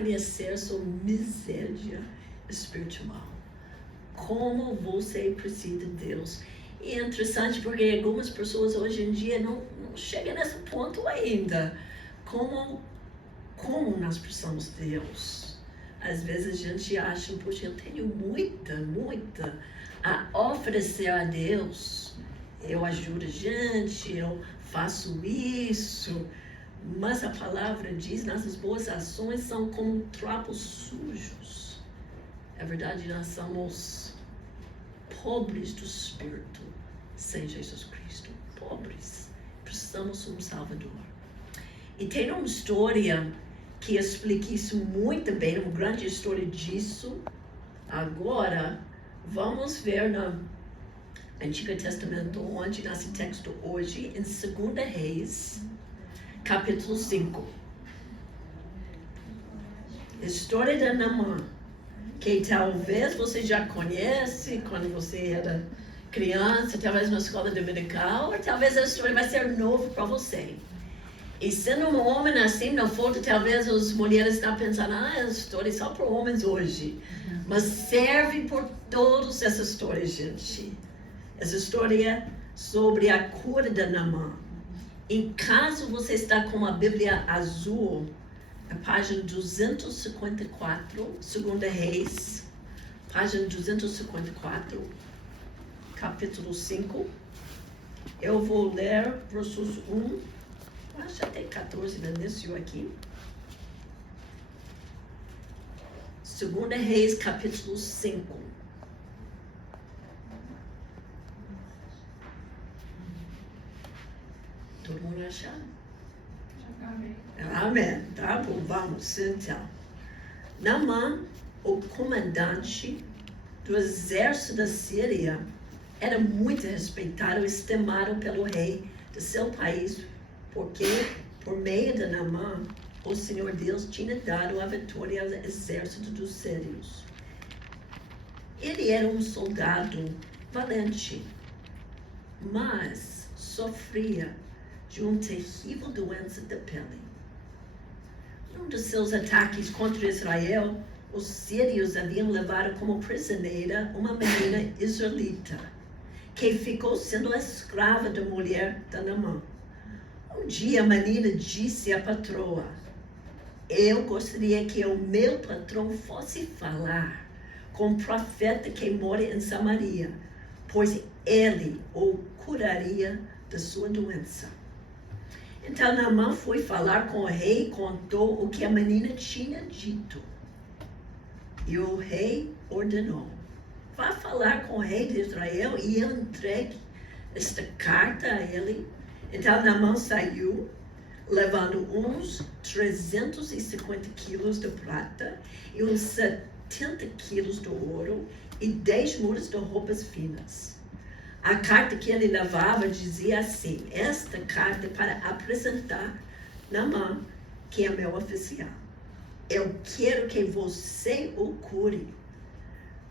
conhecer sua miséria espiritual. Como você precisa de Deus. E é interessante porque algumas pessoas hoje em dia não chegam nesse ponto ainda. Como nós precisamos de Deus? Às vezes a gente acha, poxa, eu tenho muita a oferecer a Deus. Eu ajudo a gente, eu faço isso. Mas a palavra diz, nossas boas ações são como trapos sujos. É verdade, nós somos pobres do Espírito, sem Jesus Cristo. Pobres. Precisamos de um Salvador. E tem uma história que explica isso muito bem, uma grande história disso. Agora, vamos ver no Antigo Testamento, onde nesse texto hoje, em 2 Reis, capítulo 5. História de Naamã, que talvez você já conhece quando você era criança, talvez na escola dominical, ou talvez a história vai ser nova para você. E sendo um homem assim, na foto, talvez as mulheres estão pensando, a história é só para homens hoje. Mas serve por todas essas histórias, gente. Essa história sobre a cura de Naamã. Em caso você está com a Bíblia azul, a página 254, 2 Reis, página 254, capítulo 5. Eu vou ler versos 1, acho até 14 no início aqui. 2 Reis, capítulo 5. Todo mundo achando? Amém. Tá bom, vamos então. Naamã, o comandante do exército da Síria, era muito respeitado e estimado pelo rei de seu país, porque por meio de Naamã, o Senhor Deus tinha dado a vitória ao exército dos sírios. Ele era um soldado valente, mas sofria de uma terrível doença da pele. Num dos seus ataques contra Israel, os sírios haviam levado como prisioneira uma menina israelita, que ficou sendo a escrava da mulher de Naamã. Um dia a menina disse à patroa, eu gostaria que o meu patrão fosse falar com o profeta que mora em Samaria, pois ele o curaria da sua doença. Então Naamã foi falar com o rei e contou o que a menina tinha dito. E o rei ordenou, vá falar com o rei de Israel e entregue esta carta a ele. Então Naamã saiu, levando uns 350 quilos de prata e uns 70 quilos de ouro e 10 mudas de roupas finas. A carta que ele levava dizia assim, esta carta é para apresentar Naamã, que é meu oficial. Eu quero que você o cure.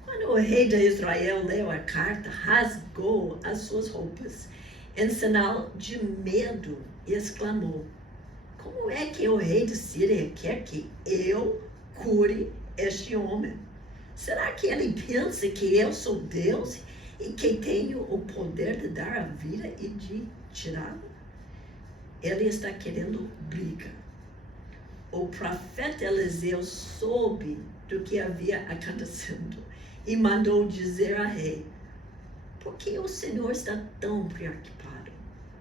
Quando o rei de Israel leu a carta, rasgou as suas roupas, em sinal de medo, e exclamou, como é que o rei de Síria quer que eu cure este homem? Será que ele pensa que eu sou Deus e que tenho o poder de dar a vida e de tirá-la? Ele está querendo briga. O profeta Eliseu soube do que havia acontecido e mandou dizer ao rei, por que o Senhor está tão preocupado?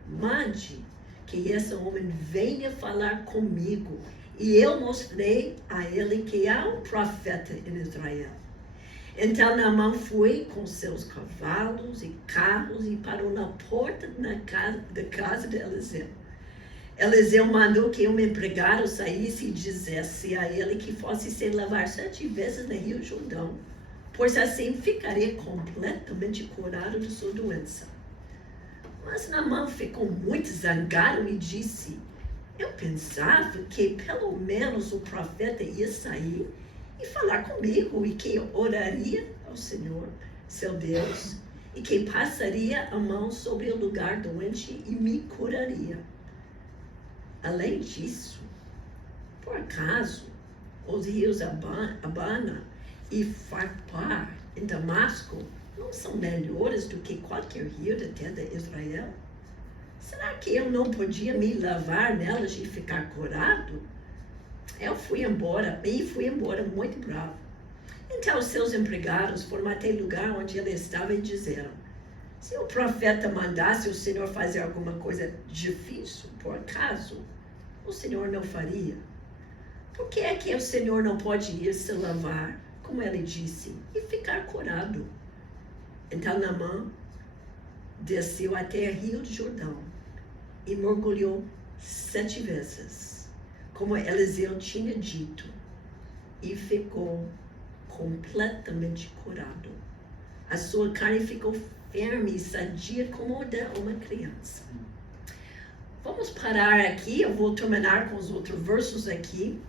Mande que esse homem venha falar comigo e eu mostrei a ele que há um profeta em Israel. Então Naamã foi com seus cavalos e carros e parou na porta da casa de Eliseu. Eliseu mandou que um empregado saísse e dissesse a ele que fosse se lavar 7 vezes no Rio Jordão, pois assim ficaria completamente curado de sua doença. Mas Naamã ficou muito zangado e disse, eu pensava que pelo menos o profeta ia sair e falar comigo e que eu oraria ao Senhor, seu Deus, e que passaria a mão sobre o lugar doente e me curaria. Além disso, por acaso, os rios Abana e Farpar em Damasco não são melhores do que qualquer rio da terra de Israel? Será que eu não podia me lavar nelas e ficar curado? Eu fui embora muito bravo. Então seus empregados foram até o lugar onde ele estava e disseram: se o profeta mandasse o Senhor fazer alguma coisa difícil, por acaso, o Senhor não faria? Por que é que o Senhor não pode ir se lavar, como ele disse, e ficar curado? Então Naamã desceu até o rio de Jordão e mergulhou 7 vezes, como Eliseu tinha dito, e ficou completamente curado. A sua carne ficou firme e sadia como a de uma criança. Vamos parar aqui, eu vou terminar com os outros versos aqui.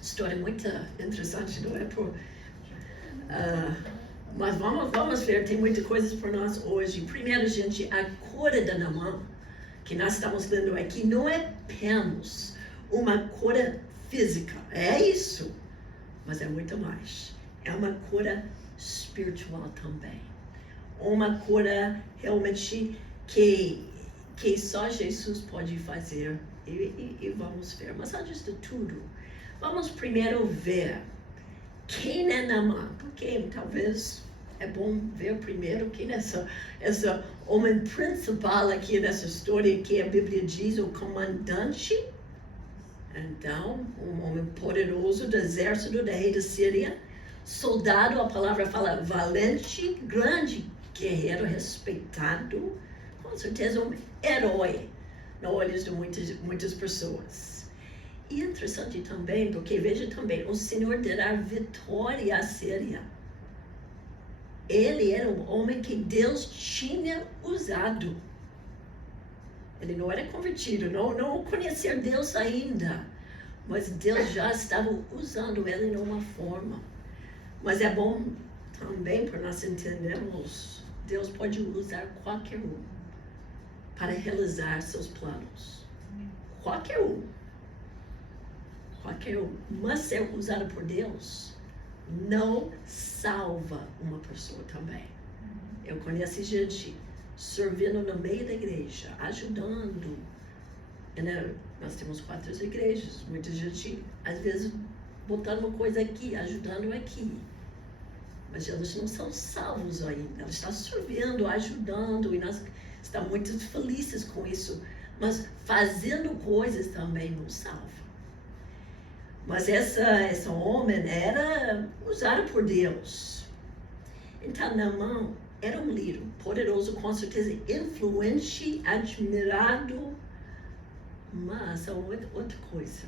História muito interessante, não é? Mas vamos ver, tem muitas coisas para nós hoje. Primeiro, gente, a cura de Naamã, que nós estamos lendo aqui, não é apenas uma cura física, é isso, mas é muito mais. É uma cura espiritual também. Uma cura realmente que só Jesus pode fazer. E vamos ver. Mas antes de tudo, vamos primeiro ver quem é Naamã. Porque talvez é bom ver primeiro quem é essa homem principal aqui nessa história, que a Bíblia diz o comandante. Então, um homem poderoso do exército da rei da Síria. Soldado, a palavra fala valente, grande, guerreiro, respeitado, com certeza um herói nos olhos de muitas pessoas. E interessante também, porque veja também, o Senhor dará vitória à Síria. Ele era um homem que Deus tinha usado. Ele não era convertido, não conhecia Deus ainda, mas Deus já estava usando ele de uma forma. Mas é bom também para nós entendermos, Deus pode usar qualquer um para realizar seus planos. Qualquer um. Qualquer um. Mas ser usado por Deus não salva uma pessoa também. Eu conheço gente servindo no meio da igreja, ajudando. Nós temos 4 igrejas, muita gente, às vezes, botando uma coisa aqui, ajudando aqui. Mas eles não são salvos ainda. Eles estão servindo, ajudando, e nós estamos muito felizes com isso. Mas fazendo coisas também não salva. Mas essa homem era usada por Deus. Então, Naamã era um líder poderoso, com certeza, influente, admirado. Mas outra coisa,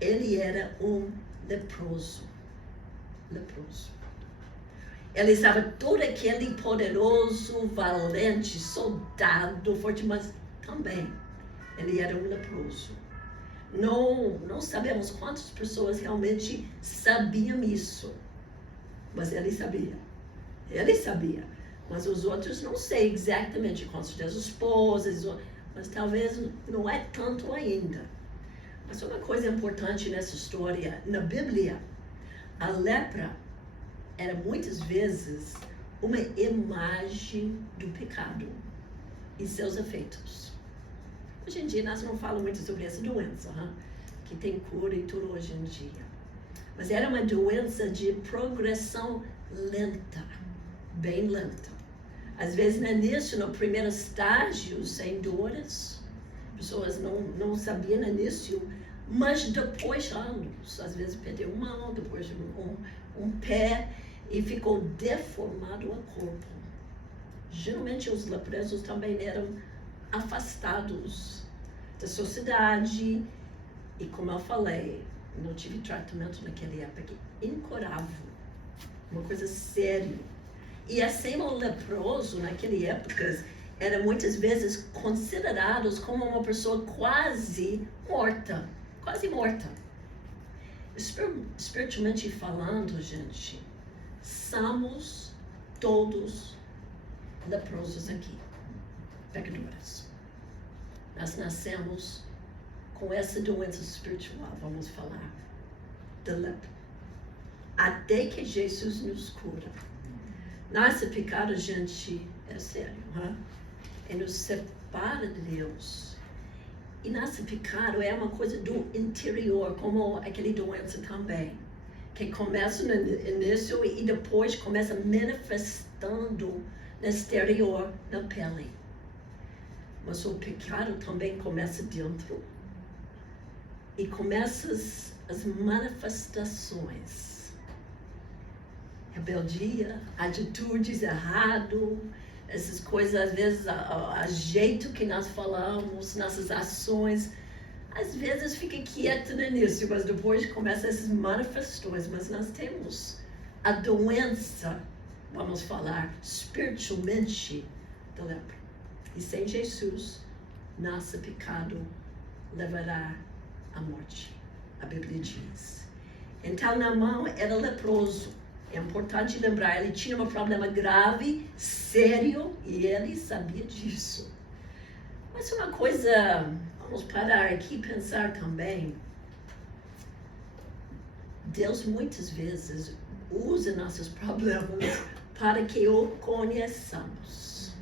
ele era um leproso. Ele estava todo aquele poderoso, valente, soldado, forte, mas também ele era um leproso. Não sabemos quantas pessoas realmente sabiam isso, mas ele sabia. Ele sabia, mas os outros não sei exatamente, com certeza esposas, mas talvez não é tanto ainda. Mas uma coisa importante nessa história, na Bíblia, a lepra era muitas vezes uma imagem do pecado e seus efeitos. Hoje em dia nós não falamos muito sobre essa doença, que tem cura e tudo hoje em dia. Mas era uma doença de progressão lenta, bem lenta. Às vezes no início, no primeiro estágio, sem dores, pessoas não sabiam no início, mas depois anos, às vezes perdeu uma mão, depois um pé, e ficou deformado o corpo. Geralmente os leprosos também eram afastados da sociedade, e como eu falei, não tive tratamento naquela época, incurável, uma coisa séria. E assim o leproso naquela época era muitas vezes considerados como uma pessoa quase morta. Espiritualmente falando, gente, somos todos leprosos aqui, pecadores. Nós nascemos com essa doença espiritual, vamos falar. da lepra. Até que Jesus nos cura. Nosso pecado, gente, é sério. Ele nos separa de Deus. E nosso pecado é uma coisa do interior, como aquela doença também. Que começa no início e depois começa manifestando no exterior, na pele. Mas o pecado também começa dentro. E começa as manifestações. Rebeldia, atitudes erradas, essas coisas, às vezes, o jeito que nós falamos, nossas ações, às vezes fica quieto no início, mas depois começam essas manifestações. Mas nós temos a doença, vamos falar, espiritualmente, da lepra. E sem Jesus, nosso pecado levará à morte. A Bíblia diz. Então, Naamã era leproso. É importante lembrar, ele tinha um problema grave, sério, e ele sabia disso. Mas uma coisa, vamos parar aqui e pensar também. Deus muitas vezes usa nossos problemas para que o conheçamos.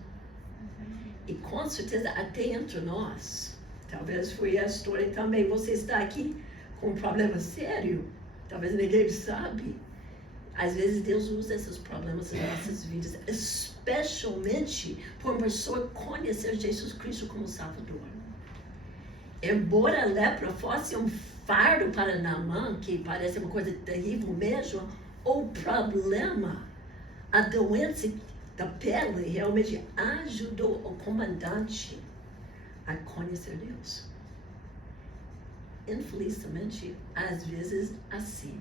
E com certeza até entre nós, talvez foi a história também, você está aqui com um problema sério, talvez ninguém sabe. Às vezes Deus usa esses problemas nas nossas vidas, especialmente por uma pessoa conhecer Jesus Cristo como Salvador. Embora a lepra fosse um fardo para Naamã, que parece uma coisa terrível mesmo, o problema, a doença da pele realmente ajudou o comandante a conhecer Deus. Infelizmente, às vezes assim.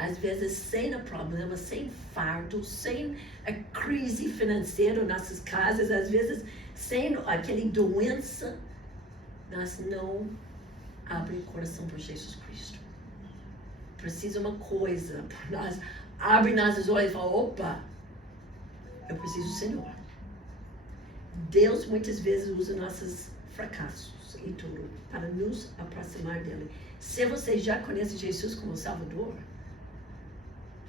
Às vezes, sem o problema, sem fardo, sem a crise financeira nas nossas casas, às vezes, sem aquela doença, nós não abrimos o coração para Jesus Cristo. Precisa uma coisa, nós abrimos nossos olhos e falamos, opa, eu preciso do Senhor. Deus muitas vezes usa nossos fracassos e tudo para nos aproximar dele. Se você já conhece Jesus como Salvador,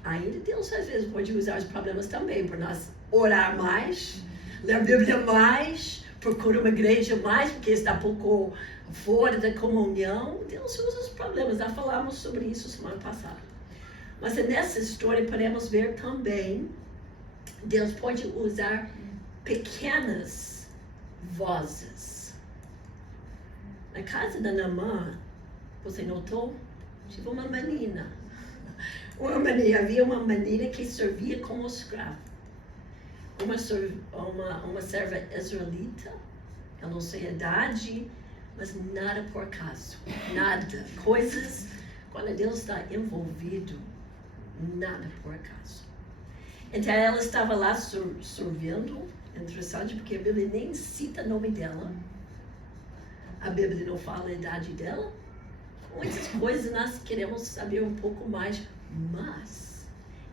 ainda Deus às vezes pode usar os problemas também para nós orar mais, ler a Bíblia mais, procurar uma igreja mais, porque está um pouco fora da comunhão. Deus usa os problemas, nós falamos sobre isso semana passada. Mas nessa história podemos ver também, Deus pode usar pequenas vozes. Na casa da Naamã, você notou? Tinha uma menina. Havia uma menina que servia como escrava. Uma serva israelita, eu não sei a idade, mas nada por acaso. Nada. Coisas, quando Deus está envolvido, nada por acaso. Então ela estava lá servindo. Interessante, porque a Bíblia nem cita o nome dela. A Bíblia não fala a idade dela. Muitas coisas nós queremos saber um pouco mais. Mas,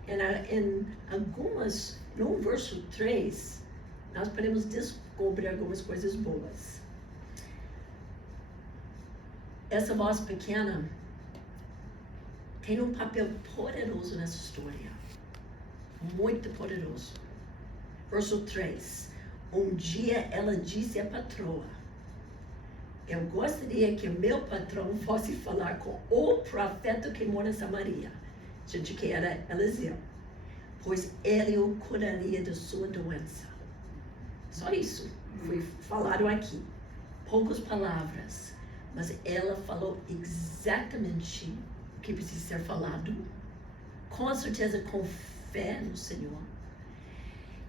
em algumas, no verso 3, nós podemos descobrir algumas coisas boas. Essa voz pequena tem um papel poderoso nessa história. Muito poderoso. Verso 3. Um dia ela disse à patroa, eu gostaria que meu patrão fosse falar com o profeta que mora em Samaria. Gente, que era Eliseu, pois ele o curaria da sua doença. Só isso foi falado aqui. Poucas palavras, mas ela falou exatamente o que precisa ser falado. Com certeza, com fé no Senhor.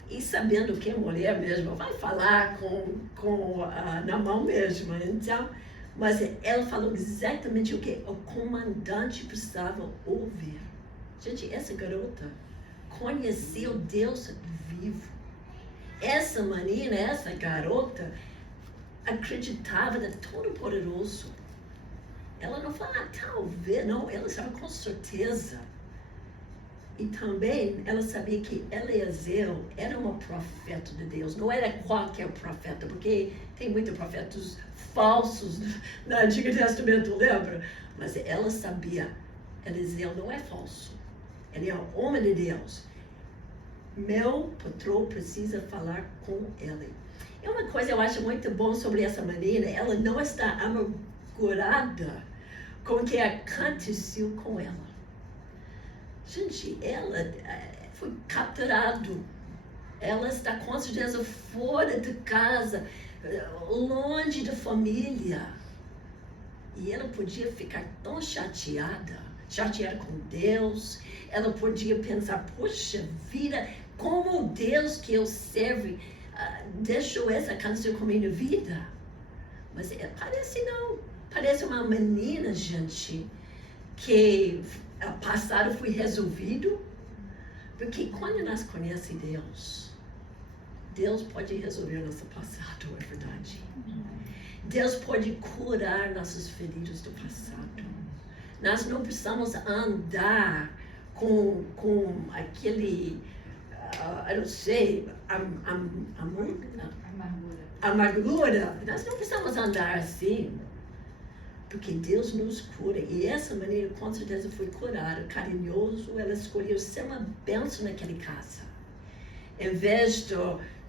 E sabendo que a mulher mesmo vai falar na mão mesmo. Então, mas ela falou exatamente o que o comandante precisava ouvir. Gente, essa garota conheceu Deus vivo. Essa menina, essa garota, acreditava no Todo-Poderoso. Ela não fala, talvez, não, ela sabe com certeza. E também ela sabia que Eliseu era um profeta de Deus, não era qualquer profeta, porque tem muitos profetas falsos no Antigo Testamento, lembra? Mas ela sabia, Eliseu não é falso. Ele é um homem de Deus. Meu patrão precisa falar com ele. E uma coisa eu acho muito bom sobre essa menina, ela não está amargurada com o que aconteceu com ela. Gente, ela foi capturada. Ela está com certeza fora de casa, longe da família. E ela podia ficar tão chateada com Deus. Ela podia pensar, poxa vida, como Deus que eu servo deixou essa acontecer com a minha vida. Mas parece não. Parece uma menina, gente, que o passado foi resolvido. Porque quando nós conhecemos Deus, Deus pode resolver nosso passado, é verdade. Deus pode curar nossos feridos do passado. Nós não precisamos andar com aquele, eu não sei, amargura. Nós não precisamos andar assim. Porque Deus nos cura. E essa maneira, com certeza, foi curada. Carinhoso, ela escolheu ser uma bênção naquela casa. Em vez de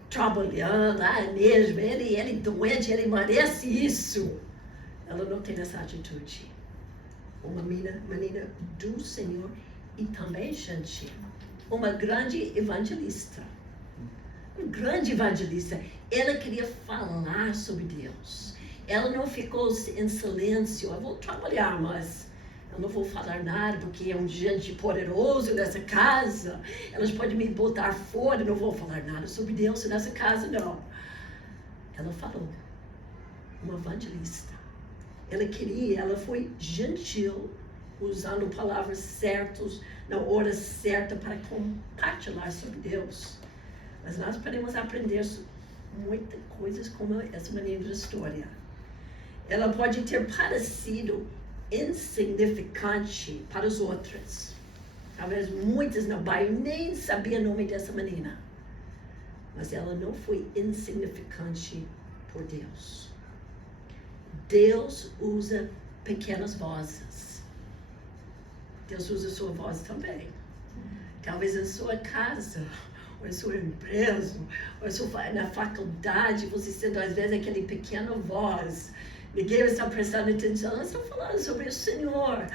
trabalhando, mesmo, ele doente, ele merece isso. Ela não tem essa atitude. Uma menina do Senhor e também, gente, uma grande evangelista. Um grande evangelista. Ela queria falar sobre Deus. Ela não ficou em silêncio. Eu vou trabalhar, mas eu não vou falar nada, porque é um gente poderoso nessa casa. Elas podem me botar fora, não vou falar nada sobre Deus nessa casa, não. Ela falou. Uma evangelista. Ela foi gentil, usando palavras certas, na hora certa, para compartilhar sobre Deus. Mas nós podemos aprender muitas coisas como essa maneira de história. Ela pode ter parecido insignificante para os outros. Talvez muitas no bairro nem sabiam o nome dessa menina. Mas ela não foi insignificante por Deus. Deus usa pequenas vozes. Deus usa sua voz também. Talvez em sua casa, ou em sua empresa, ou na faculdade, você sendo às vezes aquele pequeno voz. Ninguém está prestando atenção, nós estamos falando sobre o Senhor.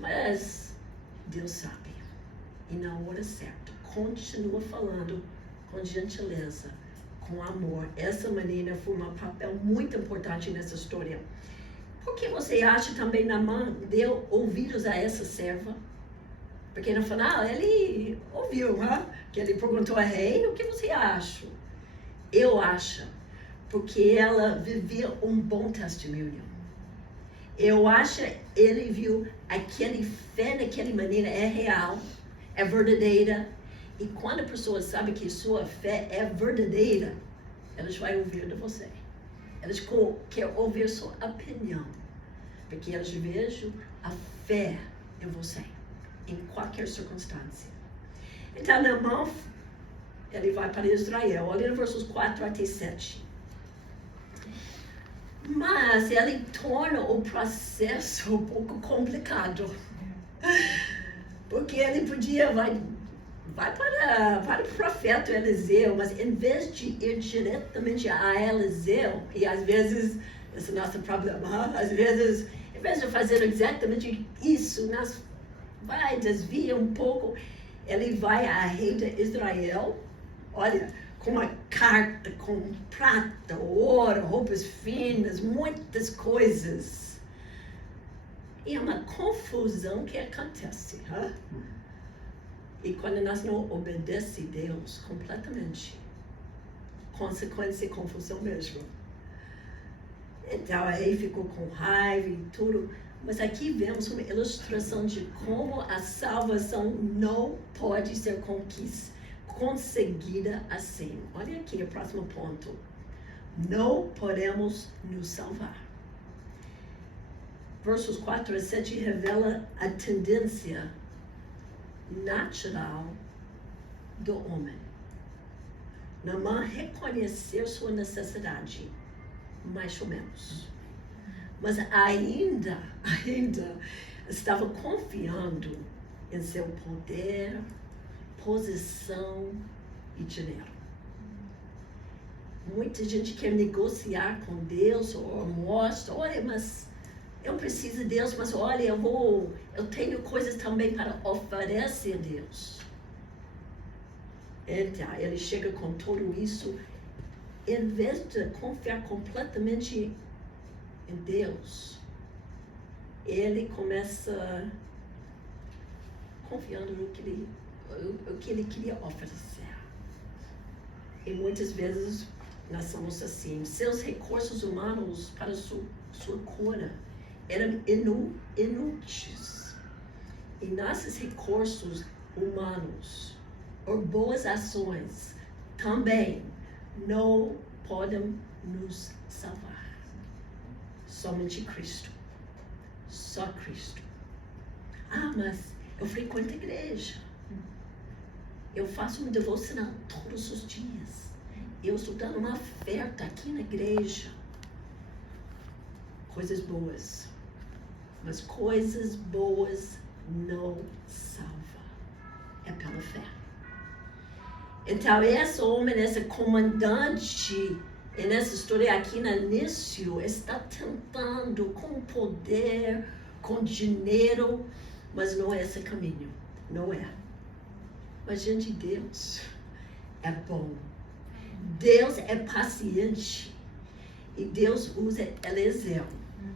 Mas Deus sabe. E na hora certa, continua falando com gentileza, com amor. Essa menina foi um papel muito importante nessa história. Por que você acha também Naamã deu ouvidos a essa serva? Porque no final ele ouviu, que ele perguntou a rei, o que você acha? Eu acho. Porque ela vivia um bom testemunho. Eu acho ele viu aquele fé naquela maneira é real, é verdadeira. E quando a pessoa sabe que sua fé é verdadeira, elas vão ouvir de você. Elas querem ouvir sua opinião. Porque elas vejam a fé em você, em qualquer circunstância. Então, Naamã, ele vai para Israel. Olha no versos 4 até 7. Mas ele torna o processo um pouco complicado. Porque ele podia, vai para o profeta Eliseu, mas em vez de ir diretamente a Eliseu, e às vezes, esse é o nosso problema, às vezes, em vez de fazer exatamente isso, nós vai desvia um pouco, ele vai à rei de Israel, olha, com uma carta, com prata, ouro, roupas finas, muitas coisas. E é uma confusão que acontece. E quando nós não obedecemos a Deus completamente, consequência e confusão mesmo. Então aí ficou com raiva e tudo. Mas aqui vemos uma ilustração de como a salvação não pode ser conseguida assim. Olha aqui o próximo ponto. Não podemos nos salvar. Versos 4 a 7 revela a tendência natural do homem. Naamã reconhecer sua necessidade, mais ou menos. Mas ainda, estava confiando em seu poder, posição e dinheiro. Muita gente quer negociar com Deus ou mostra, olha, mas eu preciso de Deus, mas olha, eu tenho coisas também para oferecer a Deus. Então, ele chega com tudo isso, em vez de confiar completamente em Deus, ele começa confiando no que ele queria oferecer. E muitas vezes nós somos assim. Seus recursos humanos para sua cura eram inúteis. E nossos recursos humanos ou boas ações também não podem nos salvar. Somente Cristo. Só Cristo. Ah, mas eu frequento a igreja. Eu faço uma devocional todos os dias. Eu estou dando uma oferta aqui na igreja. Coisas boas. Mas coisas boas não salvam. É pela fé. Então, esse homem, esse comandante, e nessa história aqui no início, está tentando com poder, com dinheiro, mas não é esse caminho. Não é. Mas, gente, Deus é bom. Deus é paciente. E Deus usa Eliseu,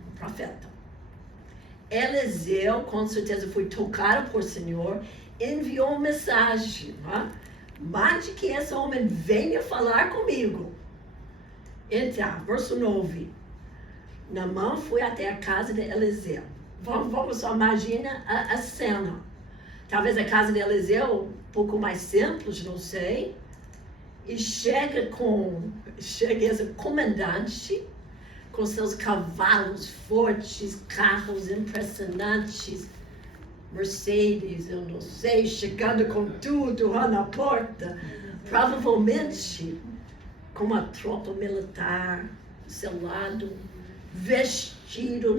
o profeta. Eliseu, com certeza, foi tocado por Senhor, enviou uma mensagem. Mande que esse homem venha falar comigo. Então, verso 9. Naamã foi até a casa de Eliseu. Vamos só imaginar a cena. Talvez a casa de Eliseu, um pouco mais simples, não sei. E chega esse comandante com seus cavalos fortes, carros impressionantes, Mercedes, eu não sei, chegando com tudo lá na porta. Provavelmente com uma tropa militar do seu lado, vestido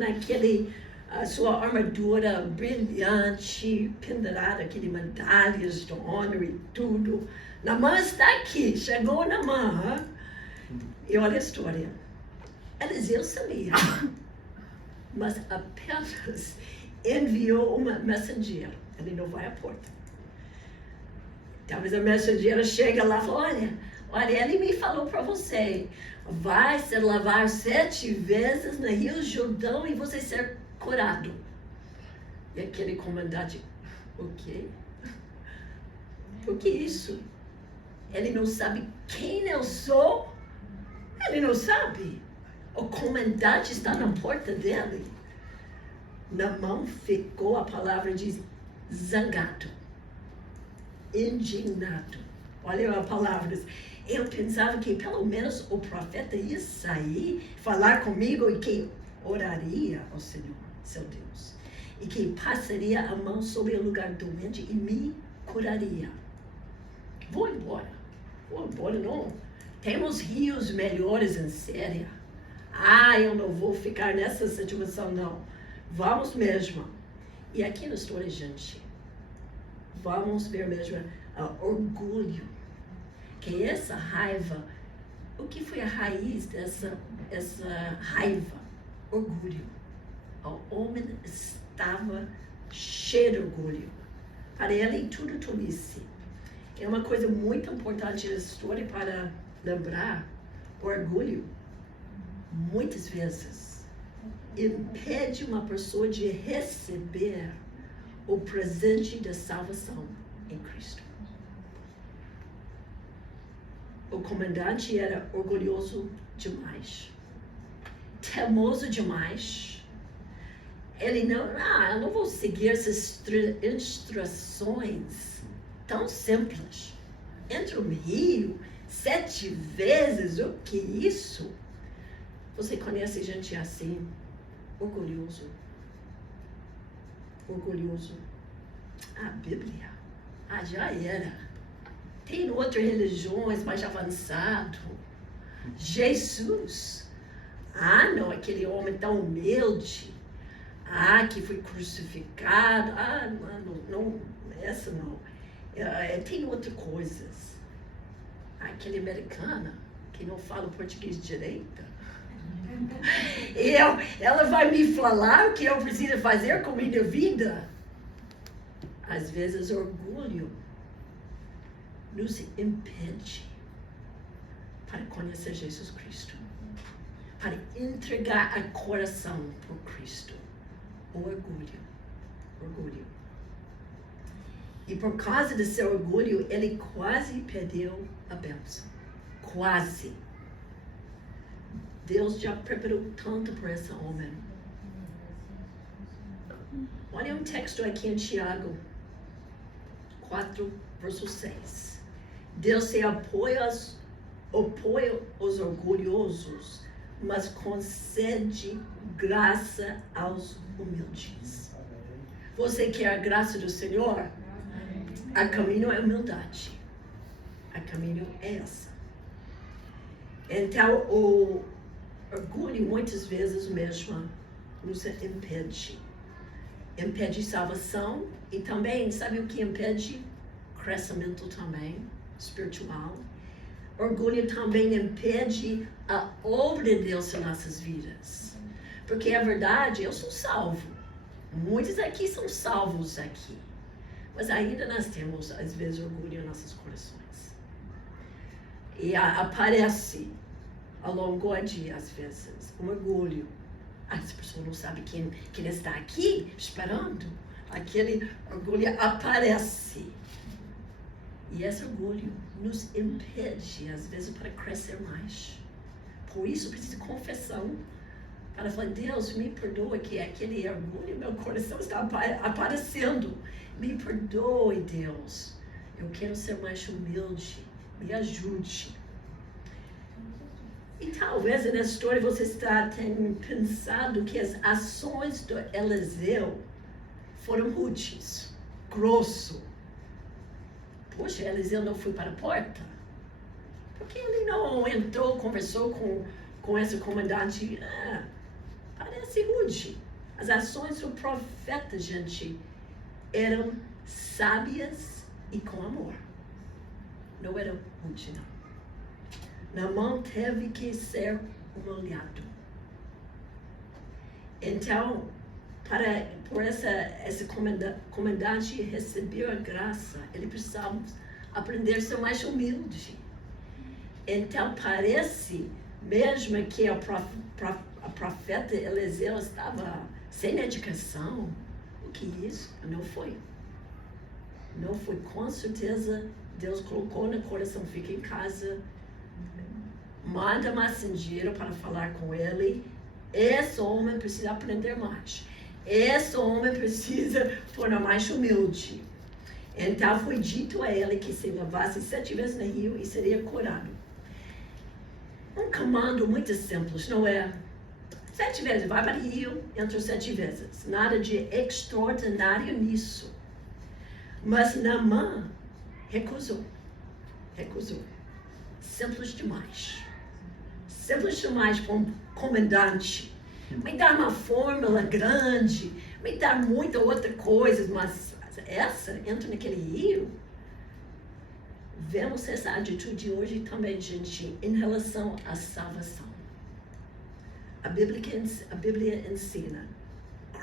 a sua armadura brilhante, pendurada, aquele medalhas de honra e tudo. Naamã está aqui, chegou Naamã. E olha a história. Eliseu sabia, mas apenas enviou uma mensageira. Ele não vai à porta. Talvez a mensageira chega lá e fala, olha, ele me falou para você, vai se lavar 7 vezes no Rio Jordão e você ser curado. E aquele comandante, o quê? O que é isso? Ele não sabe quem eu sou? Ele não sabe. O comandante está na porta dele. Naamã ficou, a palavra diz, zangado, indignado. Olha a palavra. Eu pensava que pelo menos o profeta ia sair, falar comigo e que oraria ao Senhor, seu Deus. E que passaria a mão sobre o lugar doente e me curaria. Vou embora não. Temos rios melhores em Síria. Eu não vou ficar nessa situação não. Vamos mesmo. E aqui na história, gente, vamos ver mesmo orgulho. Que essa raiva, o que foi a raiz dessa raiva? Orgulho. O homem estava cheio de orgulho. Para ele, tudo tolice. É uma coisa muito importante na história para lembrar. O orgulho, muitas vezes, impede uma pessoa de receber o presente da salvação em Cristo. O comandante era orgulhoso demais, teimoso demais. Ele eu não vou seguir essas instruções tão simples. Entra no rio 7 vezes, o que é isso? Você conhece gente assim? Orgulhoso. A Bíblia. Já era. Tem outras religiões mais avançadas. Jesus. Não, aquele homem tão humilde. que foi crucificado. Não, essa não. Tem outras coisas. Aquele americana que não fala português direito. E ela vai me falar o que eu preciso fazer com minha vida. Às vezes, orgulho nos impede para conhecer Jesus Cristo, para entregar o coração por Cristo. O orgulho. E por causa desse orgulho, ele quase perdeu a bênção. Quase. Deus já preparou tanto para esse homem. Olha um texto aqui em Tiago 4, verso 6. Deus se opõe os orgulhosos, mas concede graça aos humildes. Você quer a graça do Senhor? O caminho é humildade. O caminho é essa. Então, o orgulho muitas vezes mesmo nos impede. Impede salvação e também, sabe o que impede? Crescimento também, espiritual. Orgulho também impede a obra de Deus em nossas vidas. Porque é verdade, eu sou salvo. Muitos aqui são salvos aqui. Mas ainda nós temos, às vezes, orgulho em nossos corações. E aparece ao longo do dia, às vezes, um orgulho. Essa pessoa não sabe quem está aqui esperando. Aquele orgulho aparece. E esse orgulho nos impede, às vezes, para crescer mais. Por isso, preciso de confissão. Para falar, Deus, me perdoa que aquele orgulho, meu coração está aparecendo. Me perdoe, Deus. Eu quero ser mais humilde. Me ajude. E talvez nessa história você está pensando que as ações do Eliseu foram rudes, grosso. Poxa, Eliseu não foi para a porta? Por que ele não entrou, conversou com esse comandante? Parece rude. As ações do profeta, gente, eram sábias e com amor. Não eram rude, não. Naamã teve que ser humilhado. Então, por esse comandante receber a graça, ele precisava aprender a ser mais humilde. Então, parece mesmo que a profeta Eliseu estava sem educação. O que é isso? Não foi. Não foi. Com certeza, Deus colocou no coração, fica em casa, manda mensageiro para falar com ele. Esse homem precisa aprender mais. Esse homem precisa tornar mais humilde. Então foi dito a ele que se lavasse 7 vezes no rio e seria curado. Um comando muito simples, não é? 7 vezes, vai para o rio, entra 7 vezes. Nada de extraordinário nisso. Mas Naamã recusou. Simples demais. Simples demais para um comandante. Me dá uma fórmula grande, me dá muita outra coisa, mas essa, entra naquele rio. Vemos essa atitude hoje também, gente, em relação à salvação. A Bíblia ensina,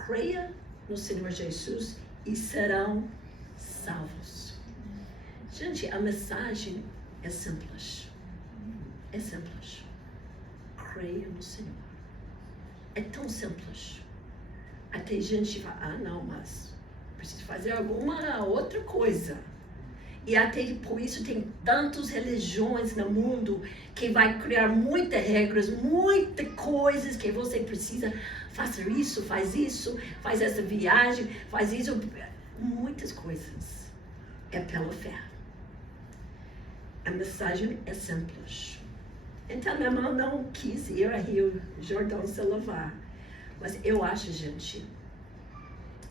creia no Senhor Jesus e serão salvos. Gente, a mensagem é simples. É simples. Creia no Senhor. É tão simples. Até gente fala, não, mas preciso fazer alguma outra coisa. E até por isso tem tantas religiões no mundo que vai criar muitas regras, muitas coisas que você precisa. Faça isso, faz essa viagem, faz isso. Muitas coisas. É pela fé. A mensagem é simples. Então, minha mãe não quis ir ao Rio Jordão se lavar. Mas eu acho, gente,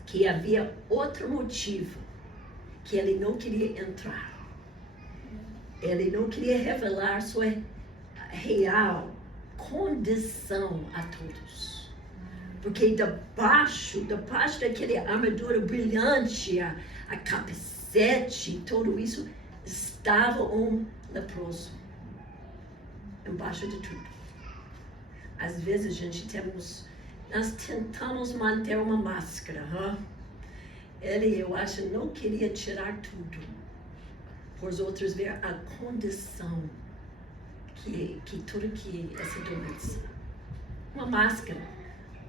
que havia outro motivo que ele não queria entrar. Ele não queria revelar sua real condição a todos. Porque debaixo daquele armadura brilhante, a capacete, tudo isso, estava um leproso. Embaixo de tudo. Às vezes, nós tentamos manter uma máscara, Ele, eu acho, não queria tirar tudo, para os outros ver a condição que tudo que essa doença. Uma máscara.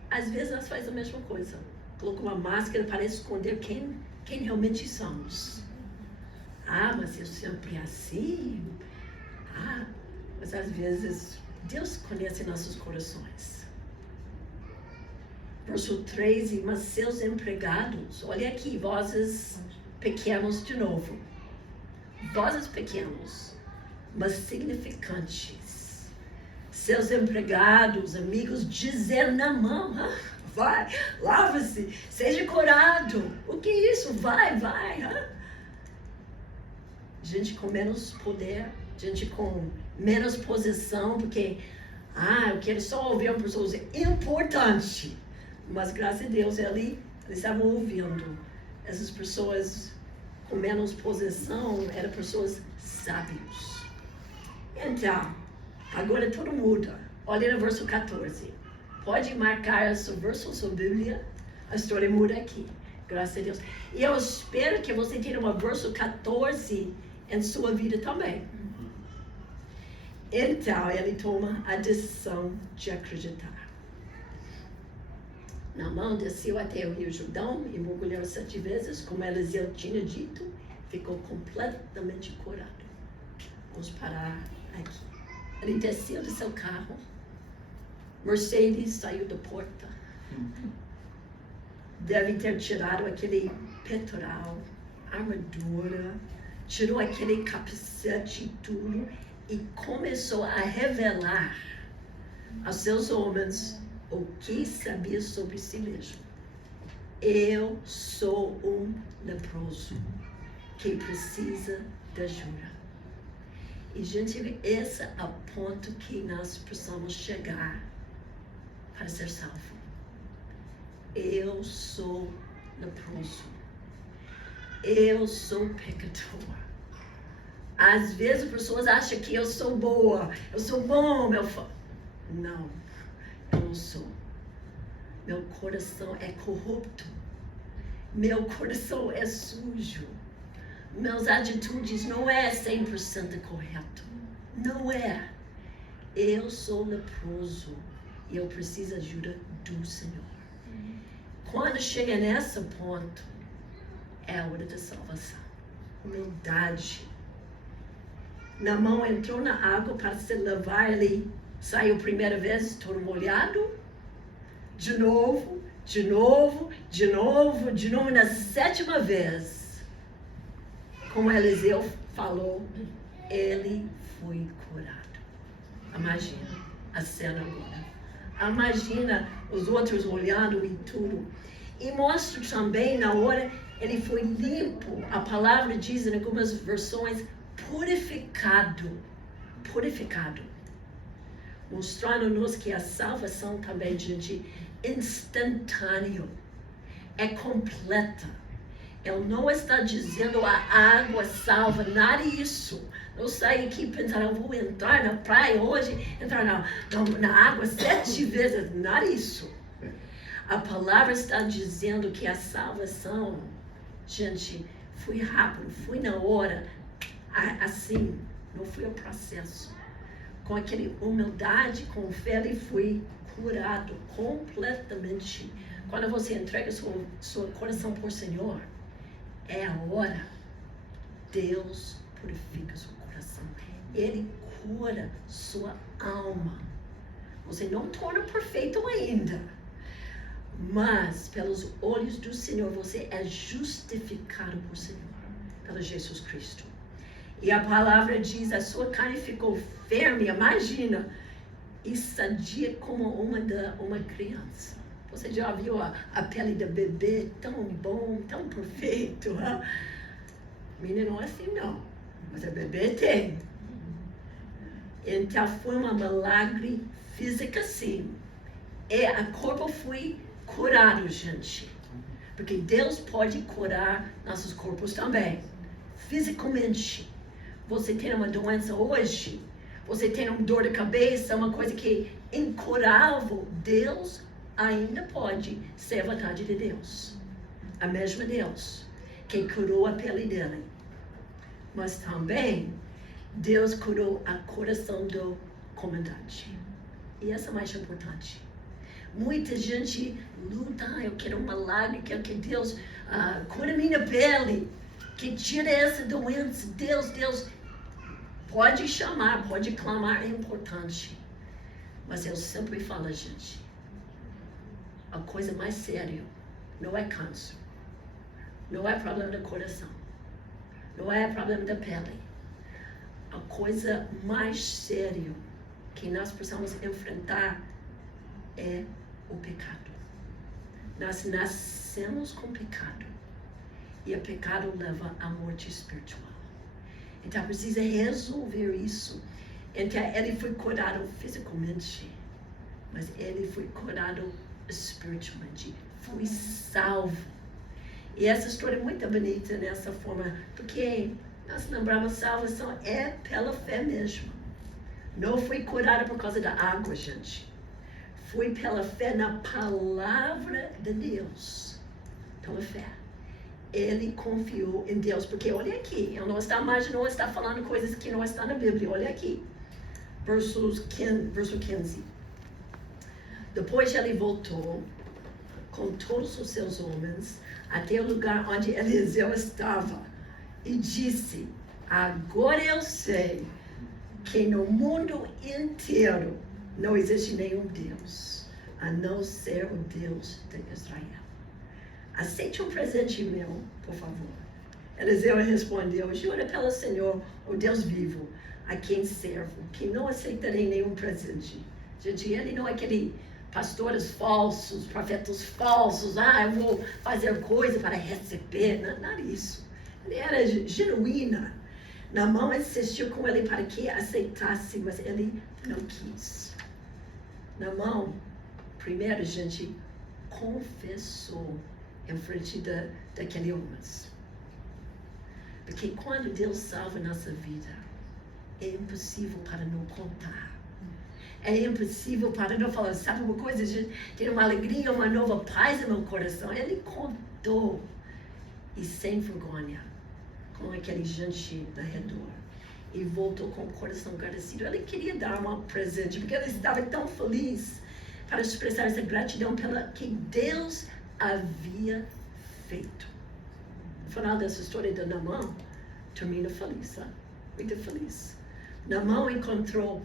Às vezes nós fazemos a mesma coisa. Coloca uma máscara para esconder quem realmente somos. Mas eu sempre assim. Mas às vezes Deus conhece nossos corações. Verso 13, mas seus empregados, olha aqui, vozes pequenos de novo. Vozes pequenos, mas significantes. Seus empregados, amigos, dizer na mão, vai, lava-se, seja curado. O que é isso? Vai. Gente com menos poder, gente com menos posição, porque, eu quero só ouvir uma pessoa importante. Mas, graças a Deus, eles estavam ouvindo. Essas pessoas com menos posição eram pessoas sábias. Então, agora tudo muda. Olha no verso 14. Pode marcar esse verso na sua Bíblia. A história muda aqui. Graças a Deus. E eu espero que você tenha um verso 14 em sua vida também. Então, ele toma a decisão de acreditar. Naamã desceu até o rio Jordão e mergulhou 7 vezes, como Eliseu tinha dito, ficou completamente curado. Vamos parar aqui. Ele desceu do seu carro, Mercedes saiu da porta, deve ter tirado aquele peitoral, armadura, tirou aquele capacete e tudo, e começou a revelar aos seus homens o que sabia sobre si mesmo. Eu sou um leproso que precisa de ajuda. E, gente, esse é o ponto que nós precisamos chegar para ser salvo. Eu sou leproso. Eu sou pecador. Às vezes as pessoas acham que eu sou boa, eu sou bom, Não, eu não sou. Meu coração é corrupto. Meu coração é sujo. Meus atitudes não é 100% correto. Não é. Eu sou leproso e eu preciso da ajuda do Senhor. Quando chega nesse ponto, é a hora da salvação. Humildade. Naamã entrou na água para se lavar, ele saiu a primeira vez todo molhado, de novo, na 7ª vez, como Eliseu falou, ele foi curado. Imagina a cena agora. Imagina os outros olhando e tudo. E mostra também na hora, ele foi limpo. A palavra diz em algumas versões, purificado, mostrando-nos que a salvação também, gente, instantâneo, é completa. Ele não está dizendo a água salva, nada disso. Não sai aqui pensando, eu vou entrar na praia hoje, entrar na água 7 vezes, nada disso. A palavra está dizendo que a salvação, gente, foi rápido, foi na hora. Assim, não foi o processo. Com aquela humildade, com fé, ele foi curado completamente. Quando você entrega seu coração por Senhor, é a hora. Deus purifica seu coração. Ele cura sua alma. Você não torna perfeito ainda, mas pelos olhos do Senhor, você é justificado por Senhor, pelo Jesus Cristo. E a palavra diz, a sua carne ficou firme, imagina, e sadia como uma criança. Você já viu a pele do bebê tão bom, tão perfeito? Menina não é assim não, mas o bebê tem. Então foi um milagre físico sim. E o corpo foi curado, gente. Porque Deus pode curar nossos corpos também. Fisicamente. Você tem uma doença hoje, você tem uma dor de cabeça, uma coisa que é incurável. Deus ainda pode ser a vontade de Deus. A mesma Deus que curou a pele dele. Mas também Deus curou o coração do comandante. E essa é mais importante. Muita gente luta, eu quero um milagre, quero que Deus cure minha pele, que tire essa doença. Deus pode chamar, pode clamar, é importante. Mas eu sempre falo, gente, a coisa mais séria não é câncer, não é problema do coração, não é problema da pele. A coisa mais séria que nós precisamos enfrentar é o pecado. Nós nascemos com pecado e o pecado leva à morte espiritual. Então precisa resolver isso. Então ele foi curado fisicamente, mas ele foi curado espiritualmente, foi salvo. E essa história é muito bonita nessa forma, porque nós lembramos, salvação é pela fé mesmo. Não foi curado por causa da água, gente. Foi pela fé na palavra de Deus. Pela fé. Ele confiou em Deus, porque olha aqui, ele não está falando coisas que não estão na Bíblia, olha aqui. Verso 15. Depois ele voltou com todos os seus homens até o lugar onde Eliseu estava e disse: agora eu sei que no mundo inteiro não existe nenhum Deus, a não ser o Deus de Israel. Aceite um presente meu, por favor. Eliseu respondeu: jura pelo Senhor, o Deus vivo, a quem servo, que não aceitarei nenhum presente. Gente, ele não é aquele pastores falsos, profetas falsos, eu vou fazer coisa para receber, nada disso. Ele era genuína. Naamã insistiu com ele para que aceitasse, mas ele não quis. Naamã, primeiro, gente, confessou em frente daquele homem. Porque quando Deus salva nossa vida, é impossível para não contar. É impossível para não falar, sabe uma coisa, gente, tem uma alegria, uma nova paz no meu coração. Ele contou, e sem vergonha, com aquele gente ao redor. E voltou com o coração agradecido. Ele queria dar um presente, porque ele estava tão feliz para expressar essa gratidão pela que Deus havia feito. No final dessa história de Naamã, termina feliz, sabe? Muito feliz. Naamã encontrou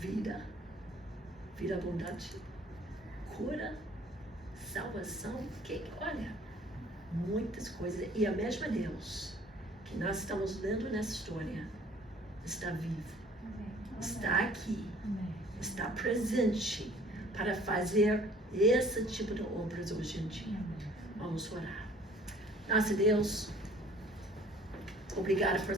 vida abundante, cura, salvação, olha, muitas coisas. E a mesma Deus que nós estamos lendo nessa história está vivo, está aqui, está presente para fazer esse tipo de obras hoje em dia. Vamos orar. Nosso Deus, obrigado por